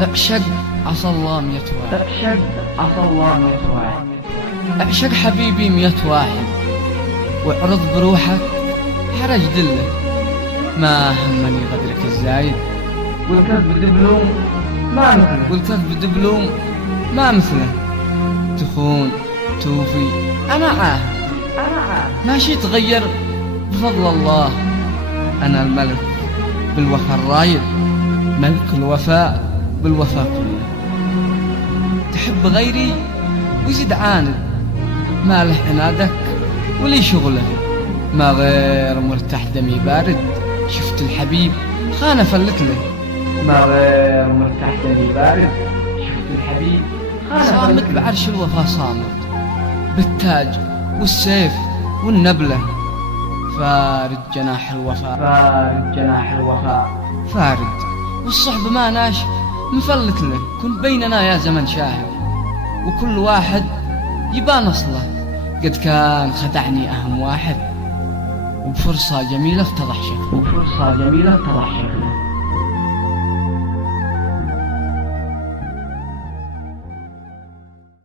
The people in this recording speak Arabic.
اعشق عسى الله 100 واحد، اعشق عسى الله 100 واحد، اعشق حبيبي 100 واحد، واعرض بروحك حرج دله، ما همني غدرك الزايد، والكذب دبلوم ما مثله، والكذب دبلوم ما مثله، تخون توفي أنا عاهد، ماشي تغير بفضل الله، أنا الملك بالوفاء الرايد، ملك الوفاء بالوفاء كله، تحب غيري وزد عاند، ما له عنادك ولي شغله، ما غير مرتاح دمي بارد، شفت الحبيب خانة فلت له، ما غير مرتاح دمي بارد، شفت الحبيب خانة صامت بعرش الوفا صامت، بالتاج والسيف والنبلة، فارد جناح الوفاء، فارد جناح الوفاء، فارد والصحب ما ناش مفلت له، كن بيننا يا زمن شاهر، وكل واحد يبان أصله، قد كان خدعني أهم واحد، وبفرصة جميلة اتضح شكله، وبفرصة جميلة اتضح شكله.